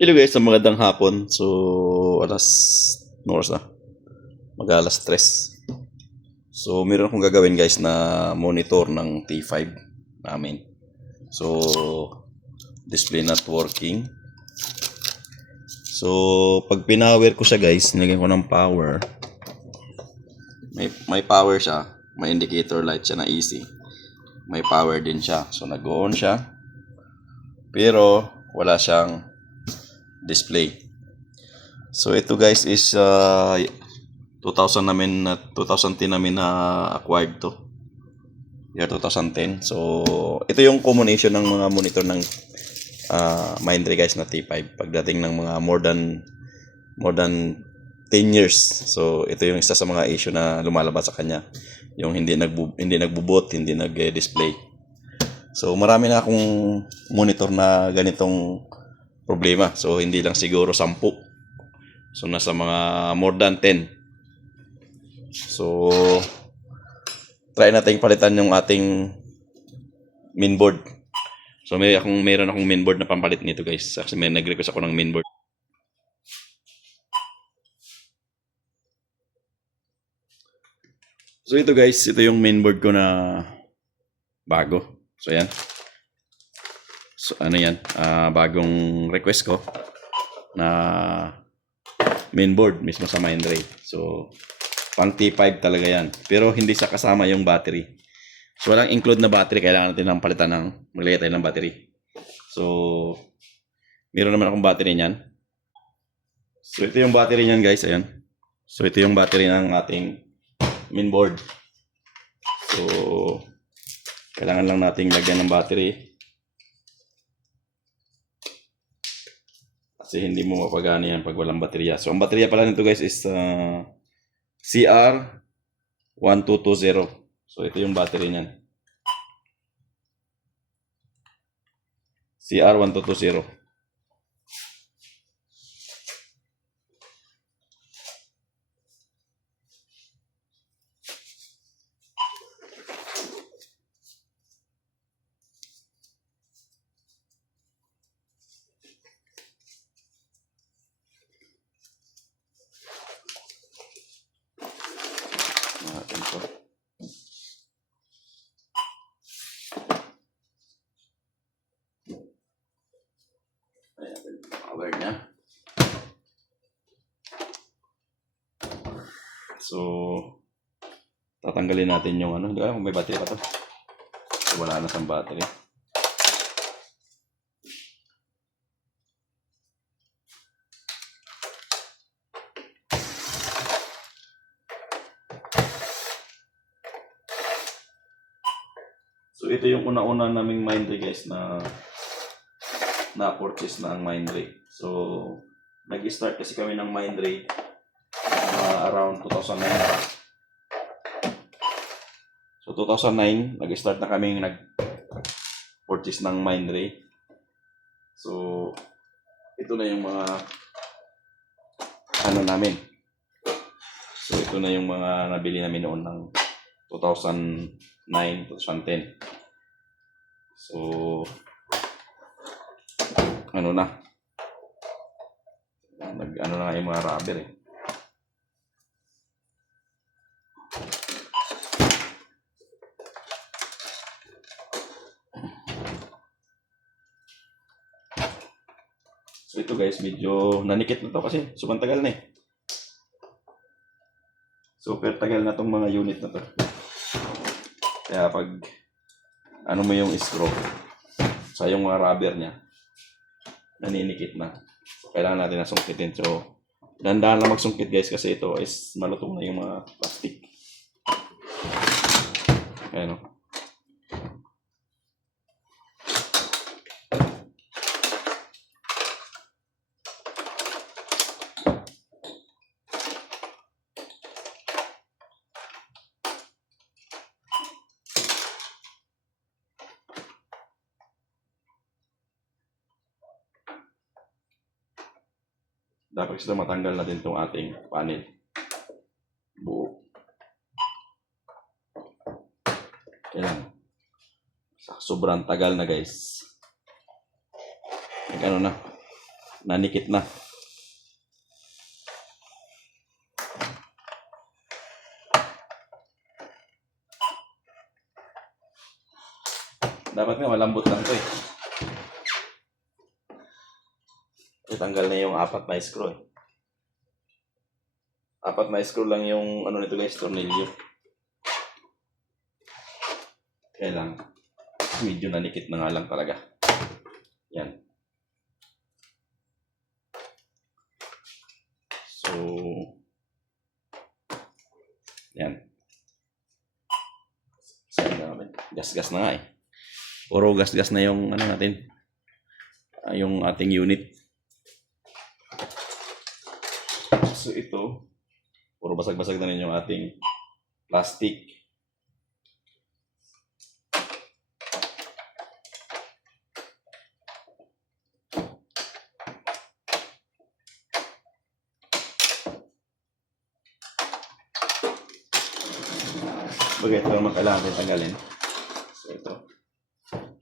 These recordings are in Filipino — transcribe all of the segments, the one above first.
Hello guys, sa magandang hapon. So, alas, no oras na? Mag-alas 3. So, meron akong gagawin guys na monitor ng T5 namin. So, display not working. So, pag pinower ko siya guys, nilagyan ko ng power. May power siya. May indicator light siya na easy. May power din siya. So, nag-on siya. Pero, wala siyang display. So, ito guys is 2010 namin na acquired to. Year 2010. So, ito yung combination ng mga monitor ng Mindray guys na T5 pagdating ng mga more than 10 years. So, ito yung isa sa mga issue na lumalabas sa kanya. Yung hindi nagbo-boot, hindi nag-display. So, marami na akong monitor na ganitong problema. So, hindi lang siguro 10. So, nasa mga more than 10. So, try natin palitan yung ating mainboard. So, meron akong mainboard na pampalit nito guys. Kasi may nag-request ako ng mainboard. So, ito guys, ito yung mainboard ko na bago. So, yan. So, ano yan? Bagong request ko na mainboard mismo sa Mindray. So, pang T5 talaga yan. Pero hindi sa kasama yung battery. So, walang include na battery. Kailangan natin ng palitan maglagay tayo ng battery. So, meron naman akong battery niyan. So, ito yung battery niyan guys. Ayan. So, ito yung battery ng ating mainboard. So, kailangan lang nating lagyan ng battery. Kasi hindi mo mapagana yan pag walang baterya. So, ang baterya pala nito guys is CR1220. So, ito yung battery niyan. CR1220. Natin to. Ayan, power niya. So, tatanggalin natin yung hindi ko alam kung may battery pa to. So, wala na sa battery. So, ito yung una-una naming Mindray guys na-purchase na ang Mindray. So, nag-start kasi kami ng Mindray around 2009. So, 2009, nag-start na kami nag-purchase ng Mindray. So, ito na yung mga namin. So, ito na yung mga nabili namin noon ng 2009, 2010. So, na. Na yung mga rubber eh. So, ito guys, medyo nanikit na to kasi sumantagal na eh. Super tagal na tong mga unit na to. Kaya pag mo yung screw sa yung mga rubber niya, naninikit na. So, kailangan natin na sungkitin. So, dandahan lang magsungkit guys kasi ito is malutong na yung mga plastic. Ayan o. Dapat sila matanggal natin itong ating panel. Buo. Kailan? Sobrang tagal na guys. Na. nanikit na. Dapat nga malambot lang to eh. Tanggal na yung 4 na screw eh. 4 na screw lang yung ano nito guys, tornilyo. Kaya lang, medyo nanikit na nga lang talaga. Yan. So, yan. Saan namin? Gas-gas na nga eh. Puro gas-gas na yung ano natin, yung ating unit. So ito, puro basag-basag na rin yung ating plastic. Bagay ito naman kailangan natin tanggalin. So ito.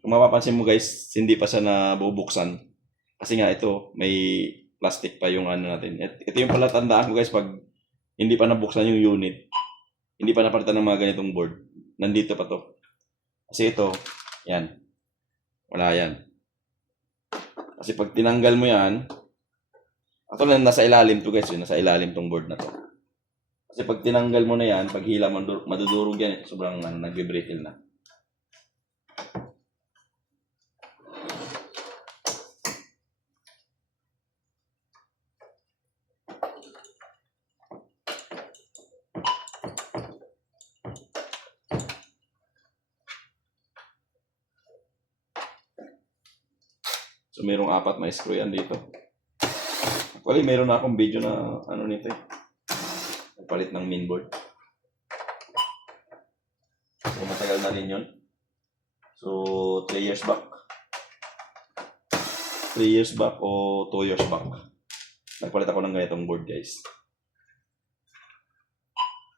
Kung mapapansin mo guys, hindi pa siya nabubuksan. Kasi nga ito, may plastic pa yung ano natin. Ito yung pala tandaan ko guys, pag hindi pa nabuksan yung unit, hindi pa napalitan ng mga ganitong board, nandito pa to. Kasi ito, yan. Wala yan. Kasi pag tinanggal mo yan, ito na nasa ilalim to guys, nasa ilalim tong board na to. Kasi pag tinanggal mo na yan, pag hila mo, madudurog yan eh. Sobrang nag-brittle na. So, mayroong 4 na screw yan dito. Actually, mayroon na akong video na ano nito eh. Nagpalit ng mainboard. So, matagal na rin yun. So, 3 years back. 3 years back o 2 years back. Nagpalit ako ng ganitong board guys.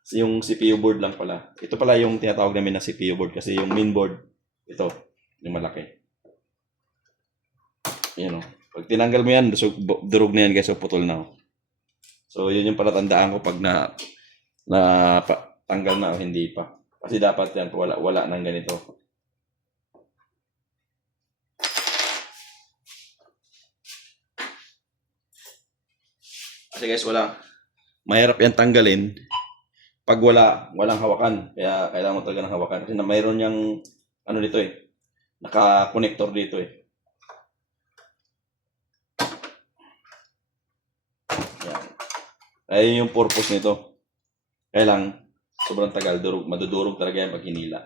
So, yung CPU board lang pala. Ito pala yung tinatawag namin na CPU board kasi yung mainboard, ito, yung malaki. Yan o. Pag tinanggal mo yan, durog na yan guys, o putol na. So, yun yung palatandaan ko pag tanggal na o hindi pa. Kasi dapat yan, wala nang ganito. Kasi guys, mahirap yan tanggalin pag walang hawakan. Kaya kailangan mo talaga ng hawakan. Kasi mayroon yung, ano dito eh, naka-connector dito eh. Ayun yung purpose nito. Kaya lang, sobrang tagal, madudurog talaga yan pag hinila.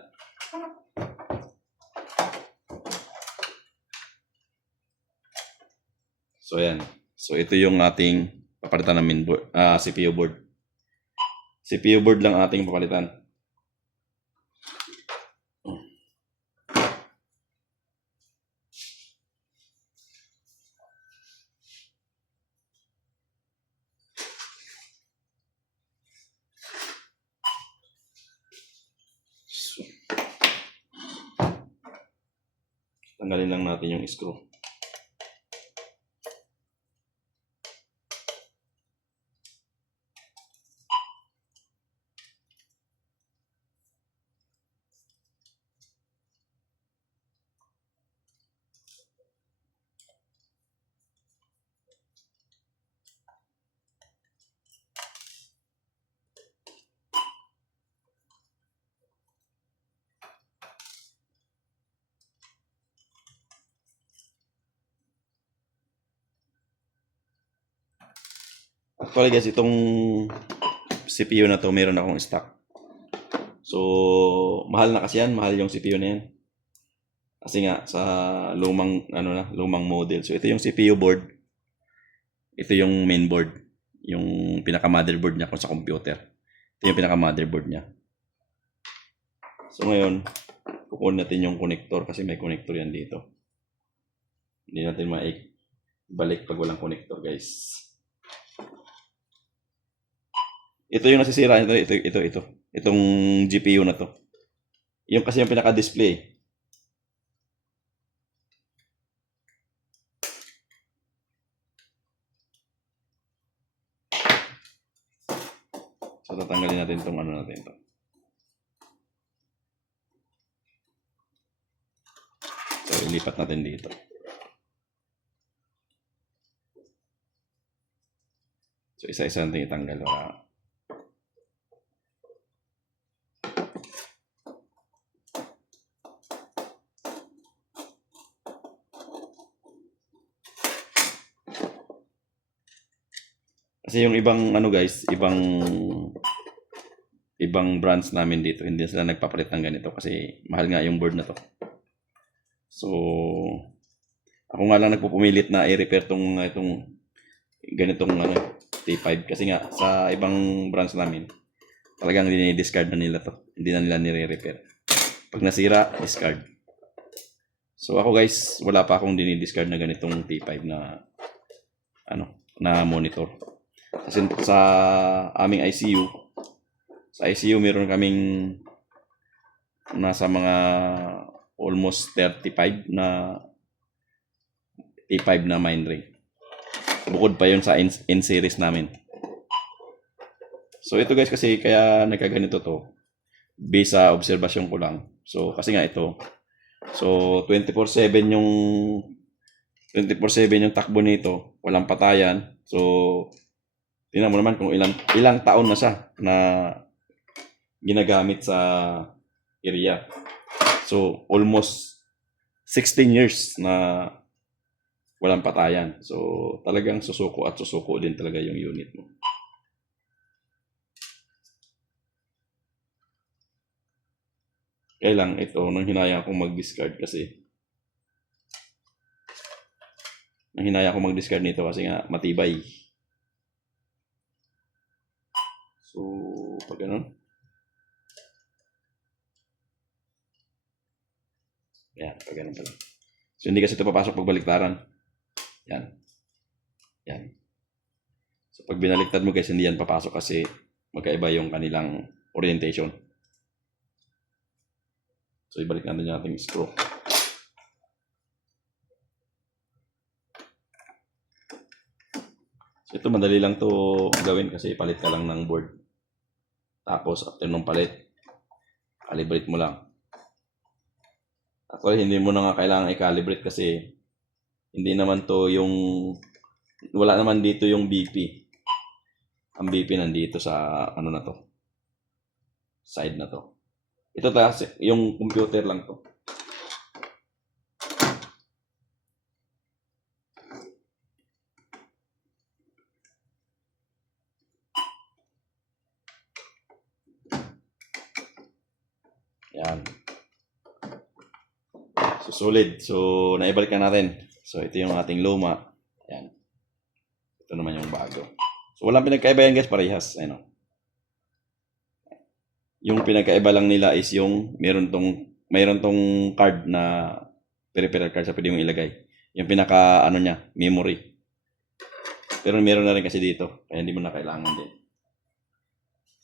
So yan. So ito yung ating papalitan ng mainboard, CPU board. CPU board lang ating papalitan. Tanggalin lang natin yung screw. Actually guys, itong CPU na to meron akong stock. So, mahal na kasi yan, mahal yung CPU na yan. Kasi nga sa lumang model. So ito yung CPU board. Ito yung mainboard, yung pinaka motherboard niya kung sa computer. Ito yung pinaka motherboard niya. So ngayon, kukunin natin yung connector kasi may connector yan dito. Hindi natin maibalik pag walang connector, guys. Ito yung nasisira, ito. Itong GPU na to. Yung kasi yung pinaka-display. So tatanggalin natin itong ano natin to. So ilipat natin dito. So isa-isa natin itanggal para kasi yung ibang ano guys, ibang brands namin dito, hindi sila nagpapalit ng ganito kasi mahal nga yung board na to. So ako nga lang nagpupumilit na i-repair itong ganitong ano, T5 kasi nga sa ibang brands namin talagang dinidiscard na nila to. Hindi na nila nire-repair. Pag nasira, discard. So ako guys, wala pa akong dinidiscard na ganitong T5 na ano, na monitor. Kasi sa aming ICU, sa ICU meron kaming nasa mga almost 35 na T5 na Mindray. Bukod pa yun sa in-series namin. So ito guys kasi kaya nagkaganito to based sa obserbasyon ko lang. So kasi nga ito. So 24/7 yung 24/7 yung takbo nito, walang patayan. So tingnan mo naman kung ilang taon na siya na ginagamit sa area. So almost 16 years na walang patayan. So talagang susuko at susuko din talaga yung unit mo. Kaya lang ito, nang hinaya akong mag-discard nito kasi nga matibay. So, pag ganun. Yan, pag ganun pala. So, hindi kasi ito papasok pag baliktaran. Yan. Yan. So, pag binaliktad mo guys, hindi yan papasok kasi magkaiba yung kanilang orientation. So, ibalik natin yung ating screw. So, ito madali lang to gawin kasi palit ka lang ng board. Tapos, after nung palit, calibrate mo lang. Actually, hindi mo na nga kailangan i-calibrate kasi hindi naman to yung wala naman dito yung BP. Ang BP nandito sa ano na to. Side na to. Ito yung computer lang to. Yan. So, solid. So, naibalik na natin. So, ito yung ating luma. Yan. Ito naman yung bago. So, walang pinagkaiba yan guys, parehas. Ayun. Yung pinagkaiba lang nila is yung mayroon tong card na peripheral card sa pwede mong ilagay. Yung pinaka ano niya, memory. Pero meron na rin kasi dito, kaya hindi mo na kailangan din.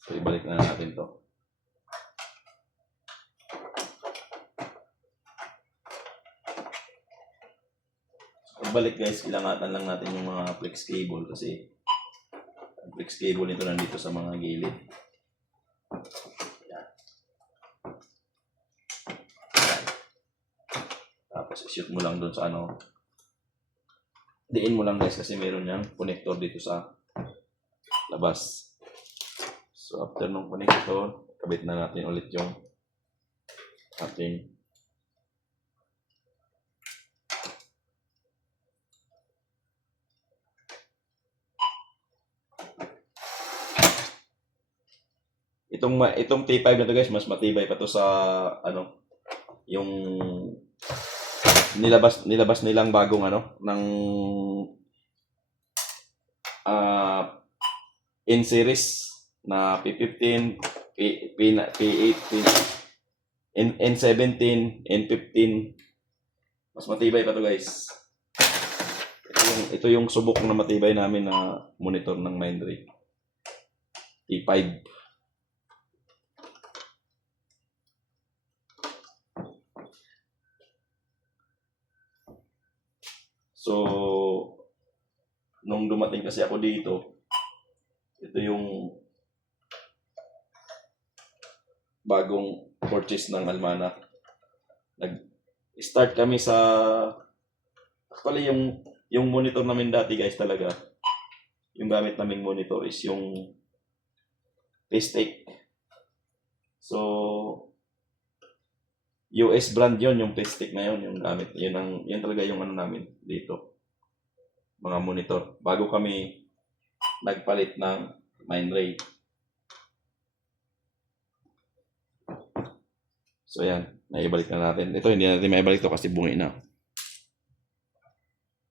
So, ibalik na natin to. Pagbalik guys, kailangan lang natin yung mga flex cable kasi ang flex cable nito nandito sa mga gilid. Yan. Tapos shoot mo lang doon sa ano. Diin mo lang guys kasi meron yang connector dito sa labas. So after nung connector, kabit na natin ulit yung ating itong T5 na to guys, mas matibay pa to sa ano, yung nilabas nilang bagong ano ng in series na P15, P8, N17, N15. Mas matibay pa to guys. Ito yung subok na matibay namin na monitor ng Mindray. T5. So, nung dumating kasi ako dito, ito yung bagong purchase ng Almana. Nag-start kami sa actually yung monitor namin dati guys talaga. Yung gamit naming monitor is yung Pastec. So US brand yon yung Pastec na yon yung gamit. Yun talaga yung ano namin dito. Mga monitor. Bago kami nagpalit ng Mindray. So yan, naibalik na natin. Ito hindi natin maibalik to kasi bungi na.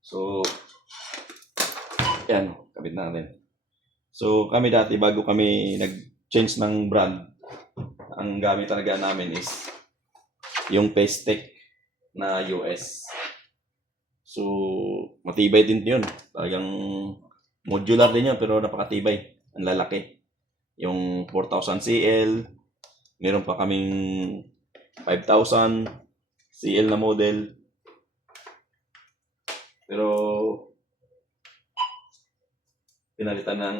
So yan, kabit natin. So kami dati bago kami nag-change ng brand, ang gamit talaga namin is yung Pastec na US. So matibay din yun. Talagang modular din yun pero napakatibay. Ang lalaki. Yung 4000 CL, meron pa kaming 5,000 CL na model. Pero pinalitan ng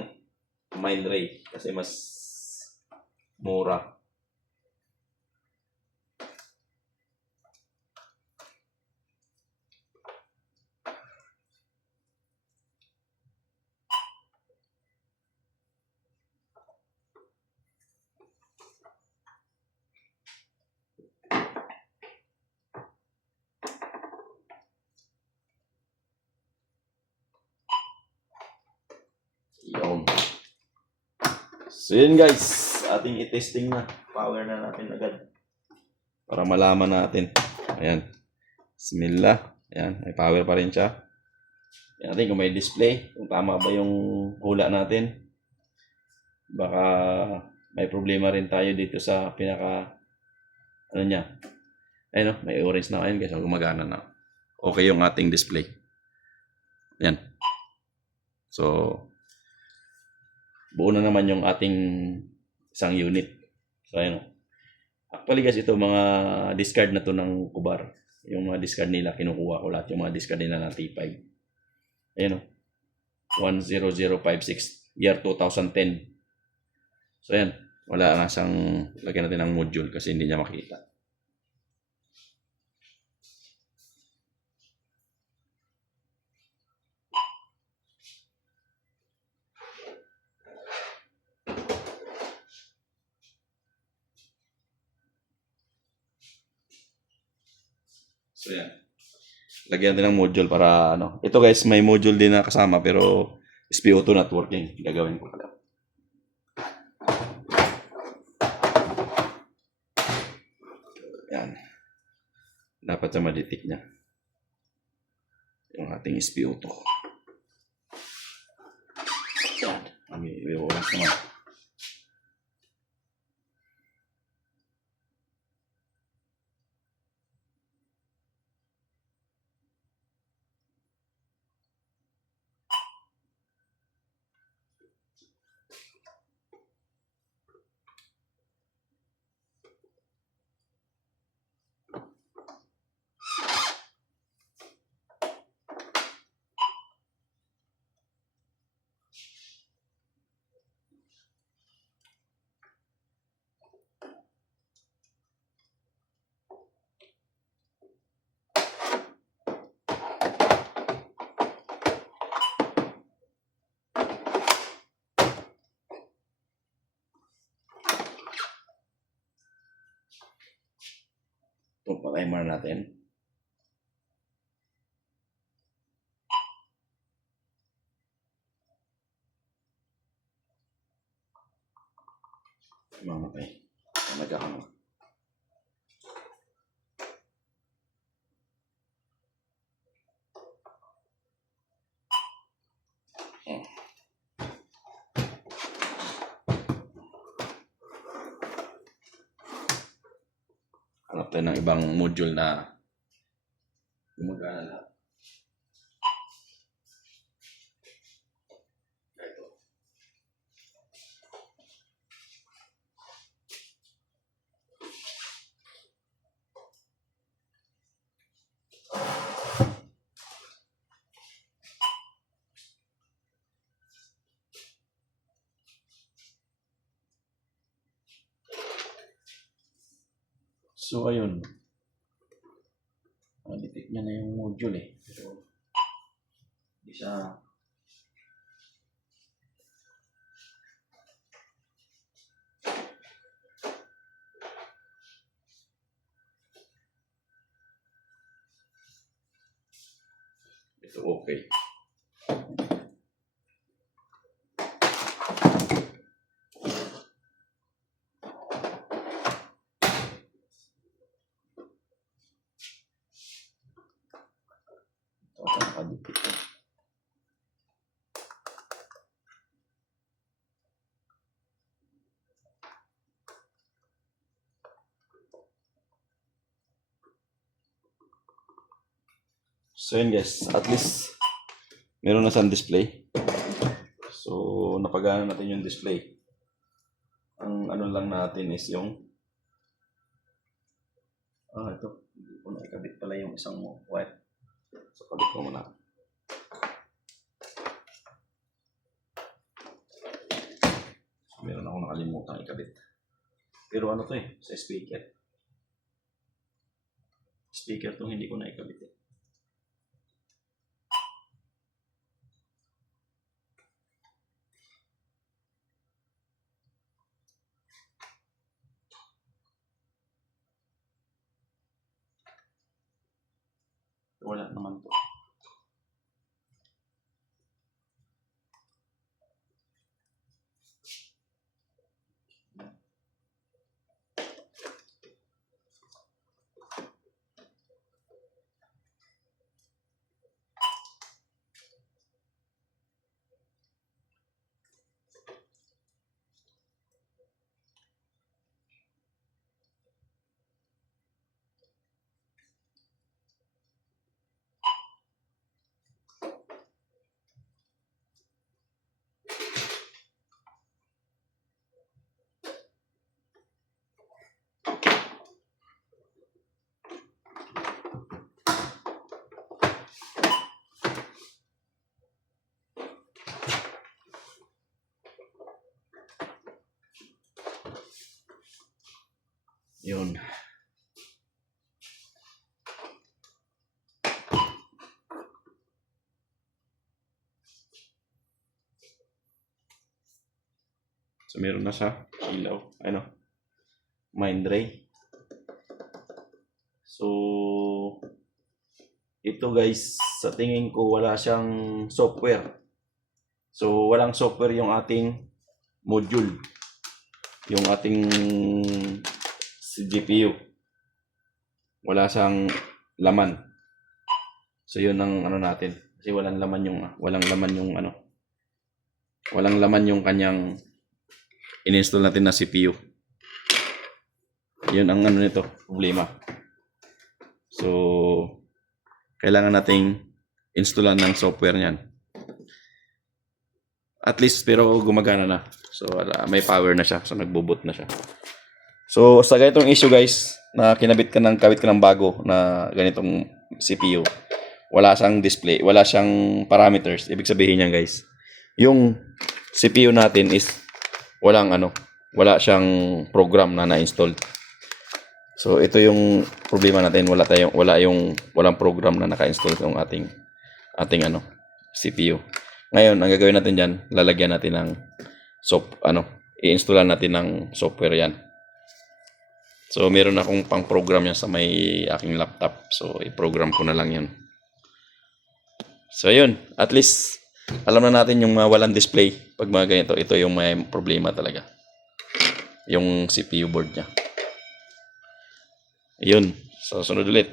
Mindray kasi mas mura. Yun. So yun guys, ating i-testing na. Power na natin agad. Para malaman natin. Ayan. Bismillah. Ayan, may power pa rin siya. Ayan natin kung may display. Kung tama ba yung hula natin. Baka may problema rin tayo dito sa pinaka ano niya. Ayun, may orange na ayun guys. Gumagana na. Okay yung ating display. Ayan. So buo na naman yung ating isang unit. So ayun. Actually guys, ito mga discard na to ng Kubar. Yung mga discard nila, kinukuha ko lahat. Yung mga discard nila ng T5. Ayun o. 10056 year 2010. So ayan. Wala nga siyang lagyan natin ng module kasi hindi niya makita. So yan. Lagyan natin ng module para ano. Ito guys, may module din na kasama pero SPO2 not working. Gagawin ko pala. Yan. Dapat sa ma-detect niya. Yung ating SPO2. Yan. May oras naman. Ito pa timer natin. Mamatay. Nagkakano. Hanap tayo ng ibang module na gumagana lahat. So, ayun. Detect niya na yung module eh. Pero, hindi siya... Ito okay. Ito ako nakadikit. So yun guys, at least meron na siyang display. So napagana natin yung display. Ang ano lang natin is yung ito, hindi ko na ikabit pala yung isang white. So kabit ko muna. So, meron akong nakalimutan ikabit. Pero ano to eh, sa speaker. Speaker tong hindi ko na ikabit eh. Wala naman to. Yun. So meron na siya ilaw, ano, Mindray. So ito guys, sa tingin ko wala siyang software. So walang software yung ating module, yung ating GPU. Wala siyang laman. So yun ang ano natin, kasi walang laman yung kanyang in-install natin na CPU. Yun ang ano nito, problema. So, kailangan nating installan ng software niyan. At least, pero gumagana na. So, may power na siya. So, nagbo-boot na siya. So, sa ganitong issue guys, na kabit ka ng bago na ganitong CPU, wala siyang display, wala siyang parameters. Ibig sabihin niyan guys, yung CPU natin is wala siyang program na na-install. So ito yung problema natin, walang program na naka-install ng ating CPU. Ngayon, ang gagawin natin diyan, lalagyan natin ng i-installan natin ng software 'yan. So meron akong pang-program yan sa may aking laptop. So i-program ko na lang 'yan. So yun, at least alam na natin yung walang display pag mga ganito. Ito yung may problema talaga. Yung CPU board niya. Yun. So sunod ulit.